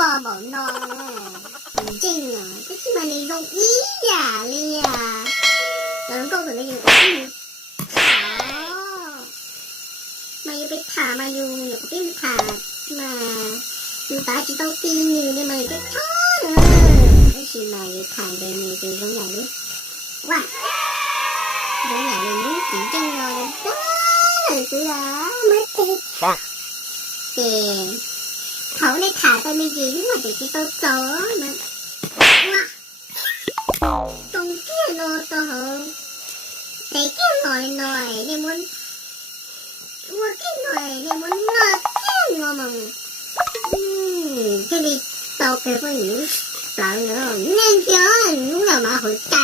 bò bỏ no chinh à cái khi mà mình không ý giả li à rồi câu từ bây giờ mà yêu biết thả mà yêu nhiều biết thả mà yêu ta chỉ tao tin nhiều nên mà biết thả nữa cái gì mà yêu thả về nhiều thì giống nhà luôn wow giống nhà luôn muốn chỉ chân rồi đó là cứ là mới thiệt thìเขาได้ถ่ายไปไม่ดีที่มันจะที่โตโตมันว้าตรงเกี้ยโนโตแต่เกี้ยหน่อยหน่อยเนี่ยมันว่าเกี้ยหน่อยเนี่ยมันน่าเกี้ยงอมันที่ดีโตไปพวกนี้เปล่าเนอะนั่นเจ้าลูกเรามาหัวใจ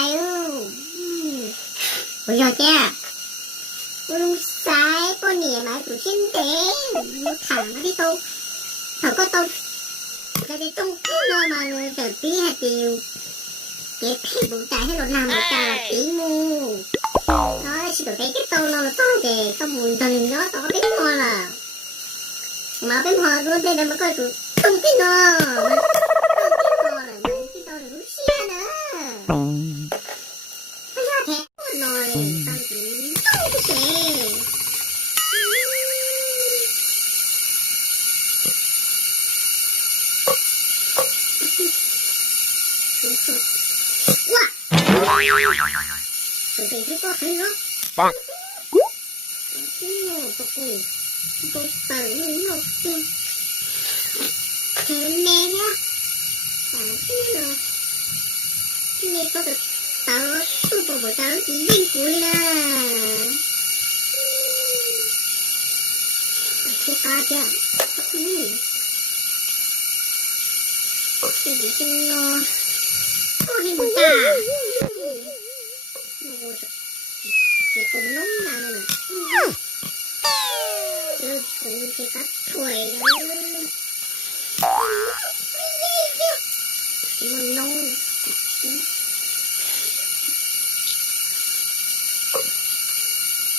หัวใจแก่ลุงสายปนเนี่ยมาถูกชิ้นเต้ลูกถามมาที่โตเขาก็ต้องจะได้ต้องขึ้นนอนมาเลยแต่ปีให้ติวเก็บให้บุญใจให้เรานำบุญใจปีงูน้อยสิตัวเด็กก็โตเราต้องเด็กต้องบุญตอนนี้เราต้องเป็นพอละมาเป็นพอรู้ได้แล้วมันก็ถูกต้องขึ้นนอนมันต้องขึ้นนอนเลยมันขึ้นนอนเลยรู้เชี่ยนะไม่ยอดแท้หน่อยตั้งแต่ต้องเสียว้าตัวเด็กที่ก็ให้เนาะปังตกกูตกตาเลยเนาะเห็นแม่เนี่ยที่เนาะที่นี่ก็จะตาตู้ปอบตาที่ยิ่งกุยนะทุกอาจ้ะที่จริงเนาะ힘다. 이거 너무 많아. 이렇게 제가 토해요. 이거 너무.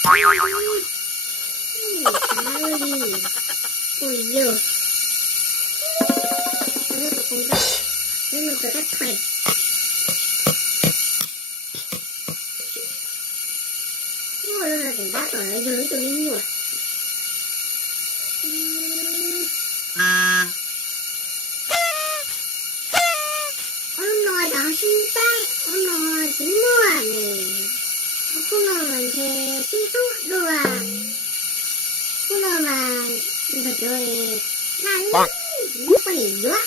가을이 보여. 그래도 공작. 그러면 그가 토해. Đã ở dưới tụi mình rồi. Ông nói đó xin tay, ông nói chính mua này. Ông nói thì xin thuốc đồ à. Ông nói mà thật rồi là lắm, nó có gì quá.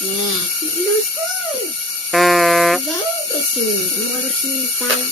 Nè, lưu xin. Đấy cái gì mua lưu xin tay.